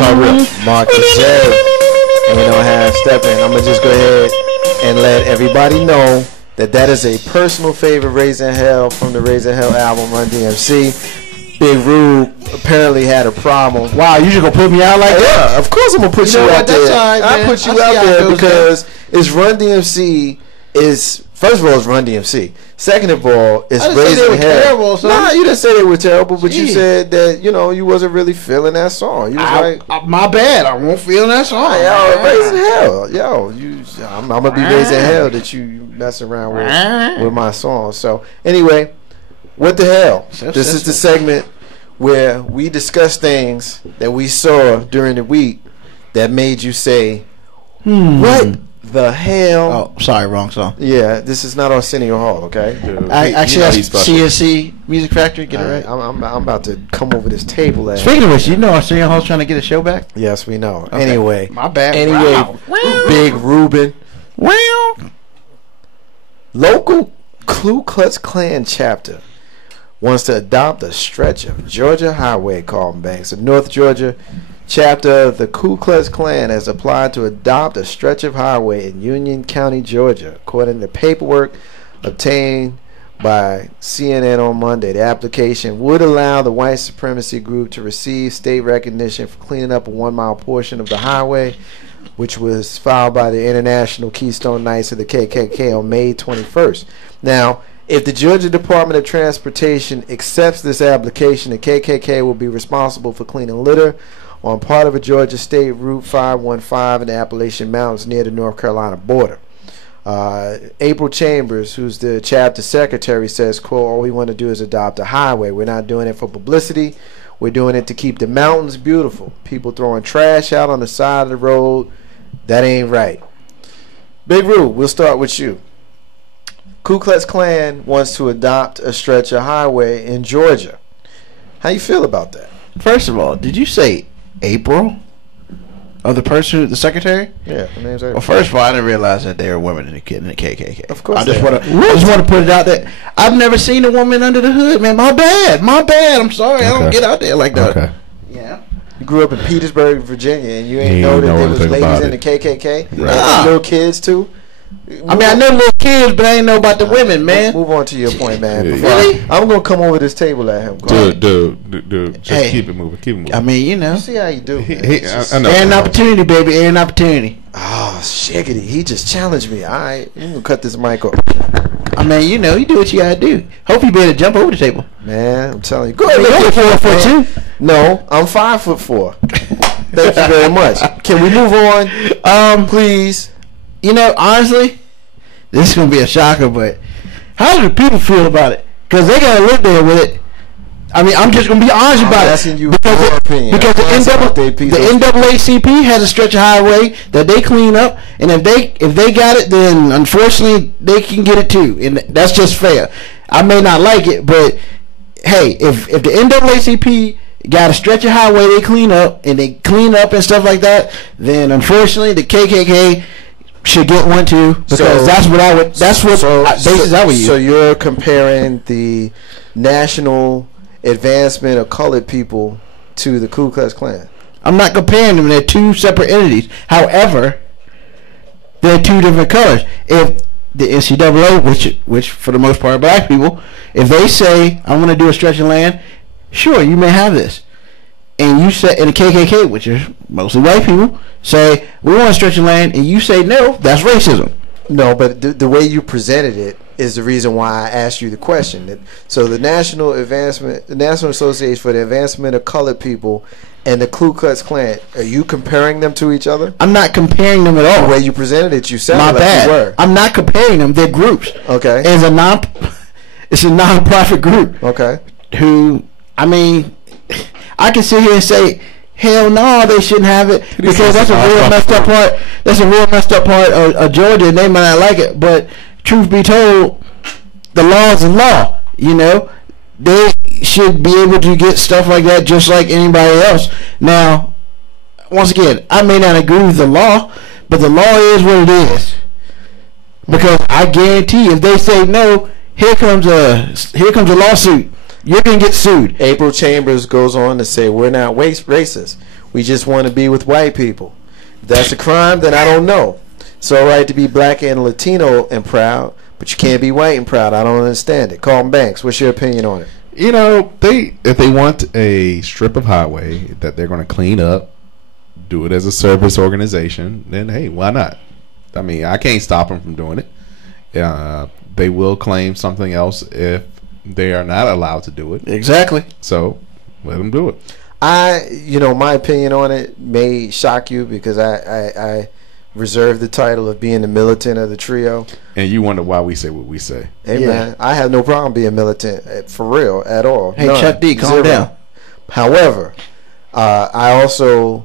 talk real. Marcus J. And we don't have Steppin. I'm going to just go ahead and let everybody know that is a personal favorite, Raising Hell, from the Raising Hell album, Run DMC. Big Rube apparently had a problem. Wow, you just gonna put me out like that? Yeah, of course I'm gonna put you out there. I put you out there because it's Run DMC is, first of all, it's Run DMC. Second of all, it's Raising Hell. Nah, you didn't say they were terrible, but you said that, you know, you wasn't really feeling that song. You was like, my bad, I won't feel that song. Yo, Raising Hell. Yo, I'm gonna be Raising Hell that you messing around with my song. So anyway, what the hell? This is the segment where we discuss things that we saw during the week that made you say, what the hell? Oh, sorry, wrong song. Yeah, this is not Arsenio Hall, okay? I actually asked CNC Music Factory, get it right. I'm about to come over this table. Speaking of which, you know Arsenio Hall's trying to get a show back? Yes, we know. Okay. Anyway. My bad. Anyway, Big Ruben. Well, local Ku Klux Klan chapter wants to adopt a stretch of Georgia highway, Carlton Banks. The North Georgia chapter of the Ku Klux Klan has applied to adopt a stretch of highway in Union County, Georgia. According to paperwork obtained by CNN on Monday, the application would allow the white supremacy group to receive state recognition for cleaning up a 1-mile portion of the highway, which was filed by the International Keystone Knights of the KKK on May 21st. Now, if the Georgia Department of Transportation accepts this application, the KKK will be responsible for cleaning litter on part of a Georgia State Route 515 in the Appalachian Mountains near the North Carolina border. April Chambers, who's the chapter secretary, says, quote, all we want to do is adopt a highway. We're not doing it for publicity. We're doing it to keep the mountains beautiful. People throwing trash out on the side of the road, that ain't right. Big Rube, we'll start with you. Ku Klux Klan wants to adopt a stretch of highway in Georgia. How you feel about that? First of all, did you say April? Of the person, the secretary? Yeah, her name's April. Well, first of all, I didn't realize that they were women in the KKK. Of course, I just want to put it out there. I've never seen a woman under the hood, man. My bad. I'm sorry. Okay. I don't get out there like that. Okay. Yeah. You grew up in Petersburg, Virginia, and you ain't know that there was ladies in the KKK. Right. Little kids too. I mean, I know little kids, but I ain't know about the women, man. Move on to your point, man. Really? I'm gonna come over this table at him. Dude. Just keep it moving. I mean, you know. You see how you do. I know. An opportunity, baby. An opportunity. Oh, shiggity. He just challenged me. All right, I'm gonna cut this mic off. I mean, you know, you do what you gotta do. Hope you be able to jump over the table. Man, I'm telling you. Go ahead. You're 4'2". No, I'm 5'4". Thank you very much. Can we move on? Please. You know, honestly, this is going to be a shocker, but how do the people feel about it? Because they got to live there with it. I mean, I'm just going to be honest about it. Because the NAACP has a stretch of highway that they clean up, and if they got it, then unfortunately they can get it too, and that's just fair. I may not like it, but hey, if the NAACP got a stretch of highway they clean up, and they clean up and stuff like that, then unfortunately the KKK should get one too, because that's what I would. That's what basis I would use. So you're comparing the national advancement of colored people to the Ku Klux Klan? I'm not comparing them. They're two separate entities. However, they're two different colors. If the NCAA, which for the most part are black people, if they say I want to do a stretch of land, sure, you may have this. And you say, and the KKK, which is mostly white people, say we want to stretch of land, and you say no, that's racism. No, but the way you presented it is the reason why I asked you the question. So the National Association for the Advancement of Colored People and the Ku Klux Klan, are you comparing them to each other? I'm not comparing them at all. The way you presented it, you sounded like you were. I'm not comparing them. They're groups. Okay. It's a non-profit group. Okay. Who, I mean, I can sit here and say, hell no, they shouldn't have it, because that's a real messed up part. That's a real messed up part of Georgia, and they might not like it. But truth be told, the law is the law. You know, they should be able to get stuff like that just like anybody else. Now, once again, I may not agree with the law, but the law is what it is. Because I guarantee, if they say no, here comes a lawsuit. You're gonna get sued. April Chambers goes on to say, we're not racist. We just want to be with white people. If that's a crime, then I don't know. It's all right to be black and Latino and proud, but you can't be white and proud. I don't understand it. Carlton Banks, what's your opinion on it? You know, if they want a strip of highway that they're going to clean up, do it as a service organization, then hey, why not? I mean, I can't stop them from doing it. They will claim something else if they are not allowed to do it. Exactly. So let them do it. My opinion on it may shock you because I reserve the title of being the militant of the trio. And you wonder why we say what we say. Hey, man, I have no problem being militant, for real, at all. Hey, Chuck D, calm down. However, I also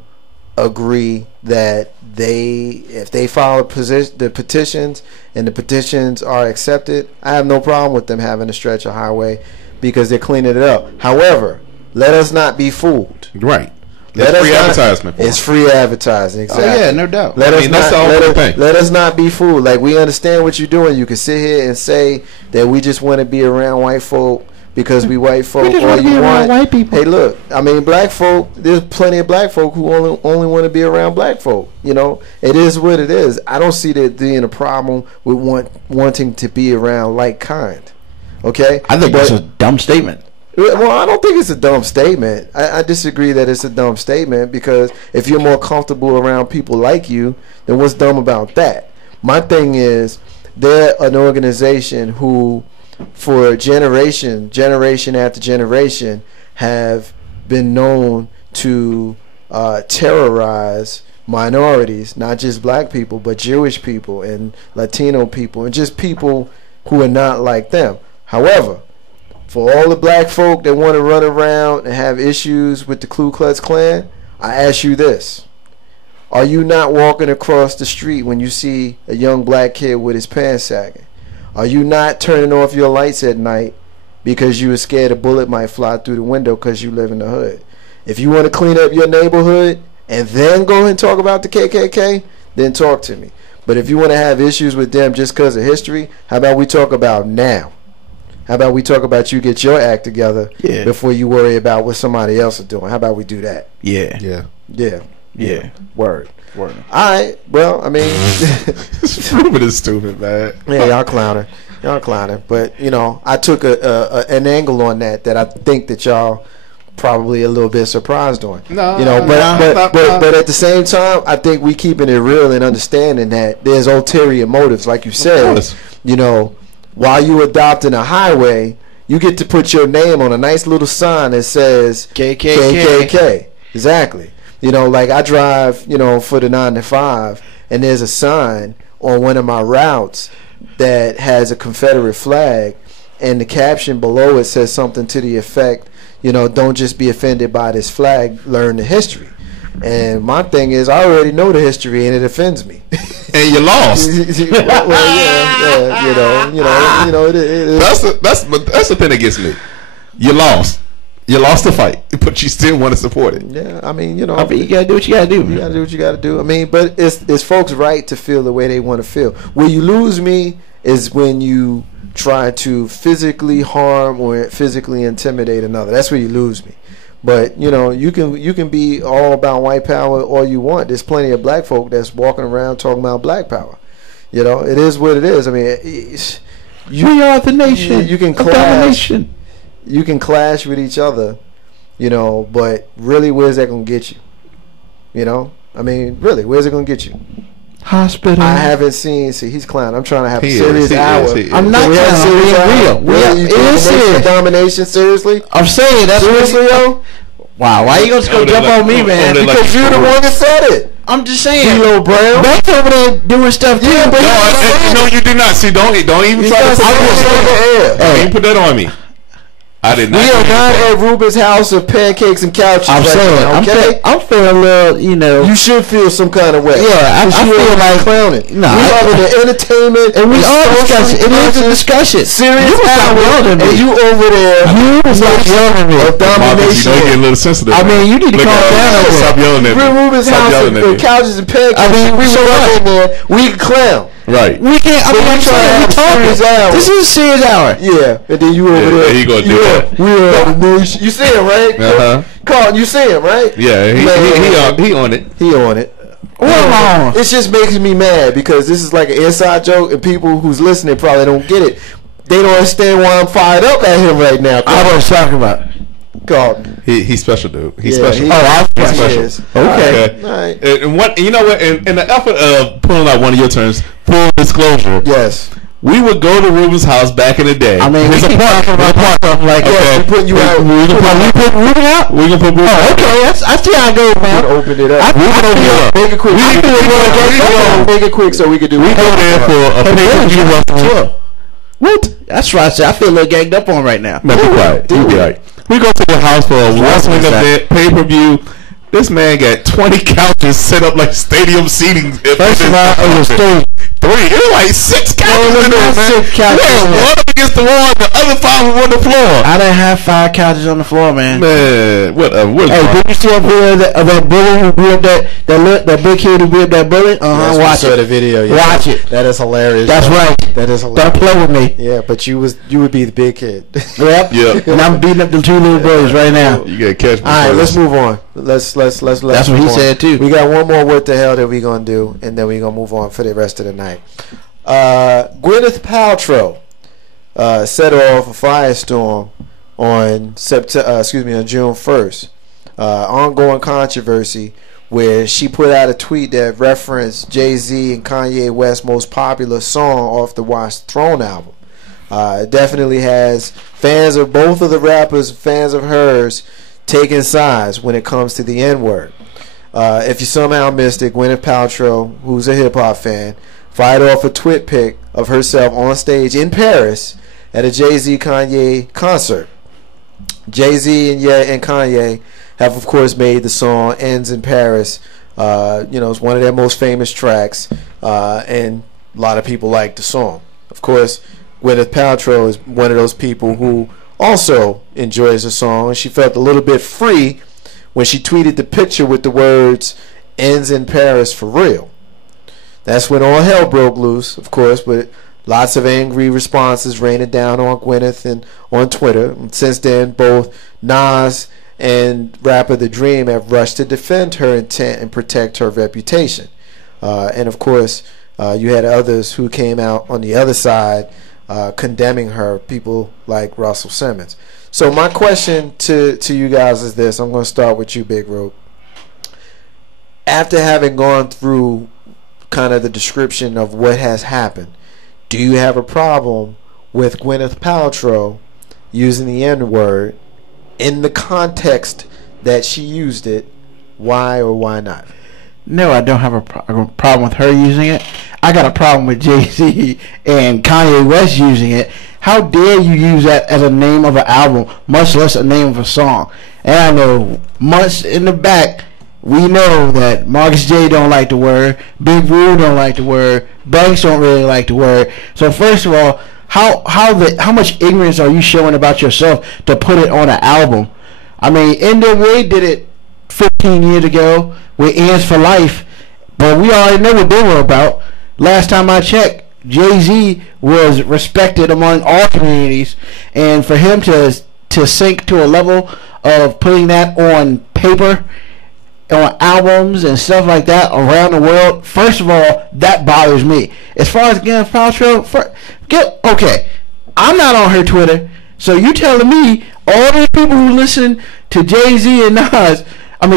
agree that if they file the petitions and the petitions are accepted, I have no problem with them having a stretch of highway because they're cleaning it up. However, let us not be fooled. Right. It's free advertisement. It's free advertising. Exactly. Oh, yeah, no doubt. That's the whole thing. Let us not be fooled. Like, we understand what you're doing. You can sit here and say that we just want to be around white folk because we white folk. We just want to be around white people. Hey, look. I mean, black folk. There's plenty of black folk who only want to be around black folk. You know, it is what it is. I don't see that being a problem with wanting to be around like kind. Okay. I think that's a dumb statement. Well, I don't think it's a dumb statement. I disagree that it's a dumb statement because if you're more comfortable around people like you, then what's dumb about that? My thing is they're an organization who, for generation after generation, have been known to terrorize minorities, not just black people, but Jewish people and Latino people and just people who are not like them. However, for all the black folk that want to run around and have issues with the Ku Klux Klan, I ask you this. Are you not walking across the street when you see a young black kid with his pants sagging? Are you not turning off your lights at night because you were scared a bullet might fly through the window because you live in the hood? If you want to clean up your neighborhood and then go and talk about the KKK, then talk to me. But if you want to have issues with them just because of history, how about we talk about now? How about we talk about you get your act together before you worry about what somebody else is doing? How about we do that? Yeah. Word. All right. Well, I mean, Ruben is stupid, man. Yeah, y'all clowning. But I took an angle on that I think that y'all probably a little bit surprised on. But at the same time, I think we keeping it real and understanding that there's ulterior motives, like you said. While you adopting a highway, you get to put your name on a nice little sign that says KKK. Exactly. Like I drive, for the 9 to 5, and there's a sign on one of my routes that has a Confederate flag, and the caption below it says something to the effect, don't just be offended by this flag, learn the history. And my thing is, I already know the history, and it offends me. And you lost. That's the thing that gets me. You lost. You lost the fight, but you still want to support it. Yeah, I mean, you gotta do what you gotta do. You gotta do what you gotta do. I mean, but it's folks' right to feel the way they want to feel. Where you lose me is when you try to physically harm or physically intimidate another. That's where you lose me. But you can be all about white power all you want. There's plenty of black folk that's walking around talking about black power. It is what it is. I mean, we are the nation. You can clash. You can clash with each other, but really, where's that gonna get you? I mean, really, where's it gonna get you? Hospital. I haven't seen. See, he's clowning. I'm trying to have a serious hour. I'm not clowning. It is serious. Domination, seriously? I'm saying that's seriously, yo. Wow, why you gonna jump on me, man? Because you're the one that said it. I'm just saying. Kilo Brown. Back over there doing stuff too. Yeah, but no, you did not. See, don't even try to put that on me. I did not. We are not at Ruben's house of pancakes and couches. I'm saying, I'm feeling a little, You should feel some kind of way. Yeah, I feel like clowning. No, we having the entertainment, and we are discussing. It is a discussion. Serious hour, and you over there. You was like yelling at me. You know, you get a little sensitive. I mean, you need to calm down. Stop yelling at me. We're Ruben's house with couches and pancakes. I mean, we were up in there. We can clown. Right. We can't. I mean, I'm saying we talking. This is a serious hour. Yeah, and then you over there. You gonna do that? We're on the news. You see him, right? Carlton, you see him, right? Yeah, he on it. He on it. It just makes me mad because this is like an inside joke, and people who's listening probably don't get it. They don't understand why I'm fired up at him right now. I know what I'm talking about. Carlton. He's special, dude. He's special. I'm special. Okay. All right. And what you know what? In the effort of pulling out one of your terms, full disclosure. Yes. We would go to Ruben's house back in the day. I mean, we keep talking about stuff like that. We're putting you out. We put Ruben out? We can put Ruben out. Okay. I see how it goes, man. We can open it up. Make it quick. Make it quick so we can do it. We go there for a pay-per-view. What? That's right. I feel a little gagged up on right now. Man, be quiet. Be quiet. We go to the house for a wrestling event, pay-per-view. This man got 20 couches set up like stadium seating. First of all, it was 3. It was like 6 couches in there, man. 6 couches. One up against the wall, the other 5 were on the floor. I didn't have 5 couches on the floor, man. Man, whatever. Hey, did you see up here that bully who blew up that big kid who blew up that bully? Watch it. The video. Yeah. Watch it. That is hilarious. That's right. That is hilarious. Don't play with me. Yeah, but you would be the big kid. Yep. And I'm beating up the 2 little boys right now. You gotta catch me. All right, let's move on. Let's. That's what he said too. We got one more what the hell that we gonna do, and then we gonna move on for the rest of the night. Gwyneth Paltrow set off a firestorm on June 1st. Ongoing controversy where she put out a tweet that referenced Jay-Z and Kanye West's most popular song off the Watch the Throne album. It definitely has fans of both of the rappers, fans of hers, taking sides when it comes to the N-word. If you somehow missed it, Gwyneth Paltrow, who's a hip-hop fan, fired off a twit pic of herself on stage in Paris at a Jay-Z Kanye concert. Jay-Z and Kanye have, of course, made the song "Ends in Paris." It's one of their most famous tracks, and a lot of people like the song. Of course, Gwyneth Paltrow is one of those people who also enjoys the song, and she felt a little bit free when she tweeted the picture with the words "Ends in Paris for real." That's when all hell broke loose, of course, with lots of angry responses raining down on Gwyneth and on Twitter. And since then, both Nas and rapper The Dream have rushed to defend her intent and protect her reputation. And of course, you had others who came out on the other side condemning her, people like Russell Simmons. So my question to you guys is this. I'm going to start with you, Big Rope. After having gone through kind of the description of what has happened, do you have a problem with Gwyneth Paltrow using the N-word in the context that she used it? Why or why not? No, I don't have a problem with her using it. I got a problem with Jay-Z and Kanye West using it. How dare you use that as a name of an album, much less a name of a song? And I know months in the back, we know that Marcus J don't like the word, Big Roo don't like the word, Banks don't really like the word. So first of all, how much ignorance are you showing about yourself to put it on an album? I mean, NWA did it 15 years ago with Ends for Life, but we already know what they were about. Last time I checked, Jay-Z was respected among all communities, and for him to sink to a level of putting that on paper, on albums and stuff like that around the world, first of all, that bothers me. As far as Gwyneth Paltrow, okay, I'm not on her Twitter, so you telling me all these people who listen to Jay-Z and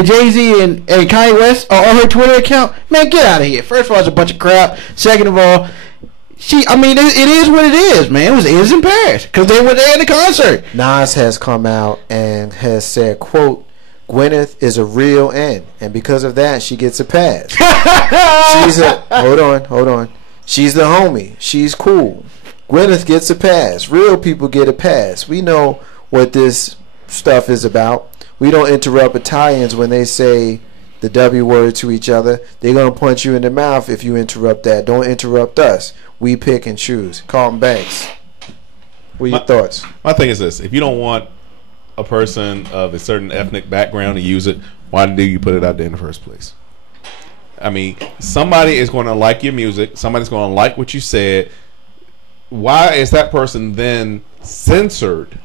Jay-Z and Kanye West are on her Twitter account? Man, get out of here. First of all, it's a bunch of crap. Second of all, it is what it is, man. It was in Paris because they were there in the concert. Nas has come out and has said, quote, Gwyneth is a real N, and because of that, she gets a pass. Hold on. She's the homie. She's cool. Gwyneth gets a pass. Real people get a pass. We know what this stuff is about. We don't interrupt Italians when they say the W word to each other. They're going to punch you in the mouth if you interrupt that. Don't interrupt us. We pick and choose. Carlton Banks, what are your thoughts? My thing is this. If you don't want a person of a certain ethnic background to use it, why do you put it out there in the first place? I mean, somebody is going to like your music. Somebody's going to like what you said. Why is that person then censored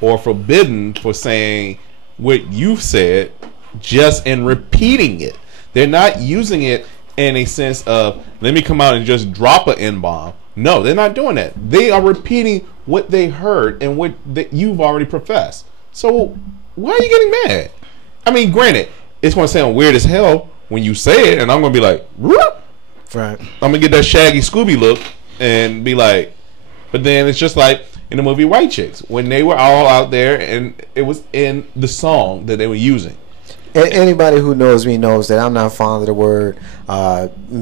or forbidden for saying what you've said just in repeating it? They're not using it in a sense of, let me come out and just drop an N-bomb. No, they're not doing that. They are repeating what they heard and what you've already professed. So why are you getting mad? I mean, granted, it's going to sound weird as hell when you say it, and I'm going to be like, whoop. Right. I'm going to get that Shaggy Scooby look and be like, but then it's just like in the movie White Chicks, when they were all out there and it was in the song that they were using. Anybody who knows me knows that I'm not fond of the word.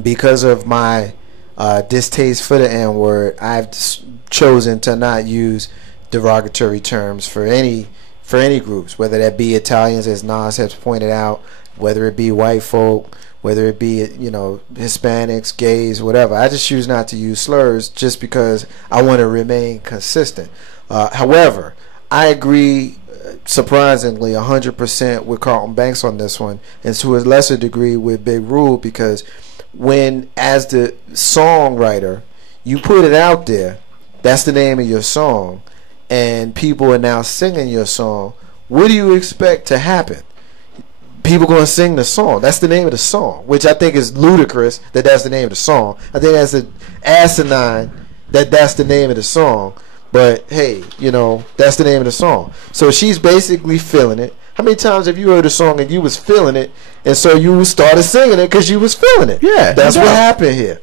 Because of my distaste for the N-word, I've chosen to not use derogatory terms for any groups, whether that be Italians, as Nas has pointed out, whether it be white folk, whether it be, you know, Hispanics, gays, whatever. I just choose not to use slurs just because I want to remain consistent. However, I agree surprisingly 100% with Carlton Banks on this one, and to a lesser degree with Big Rule, because when, as the songwriter, you put it out there, that's the name of your song, and people are now singing your song, what do you expect to happen? People going to sing the song. That's the name of the song, which I think is ludicrous that that's the name of the song. I think that's an asinine that that's the name of the song. But hey, you know, that's the name of the song. So she's basically feeling it. How many times have you heard a song and you was feeling it, and so you started singing it because you was feeling it? Yeah, that's what happened here.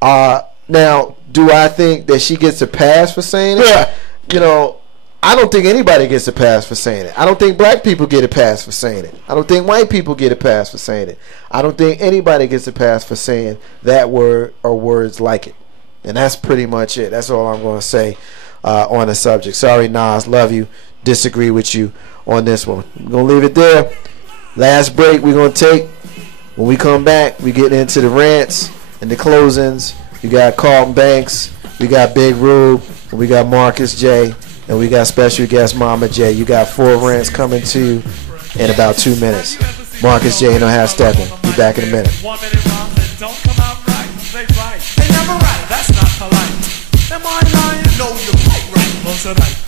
Now, do I think that she gets a pass for saying it? Yeah. You know, I don't think anybody gets a pass for saying it. I don't think black people get a pass for saying it. I don't think white people get a pass for saying it. I don't think anybody gets a pass for saying that word or words like it. And that's pretty much it. That's all I'm going to say on the subject. Sorry, Nas, love you. Disagree with you on this one. We're going to leave it there. Last break we're going to take. When we come back, we get into the rants and the closings. We got Carlton Banks. We got Big Rube. And we got Marcus J. And we got special guest Mama J. You got 4 rants coming to you in about 2 minutes. Marcus J. and O'Hare Steppin. Be back in a minute. 1 minute rhymes that don't come out right. They right. They never right. That's not polite. Am I lying? No, you're right. Close it right.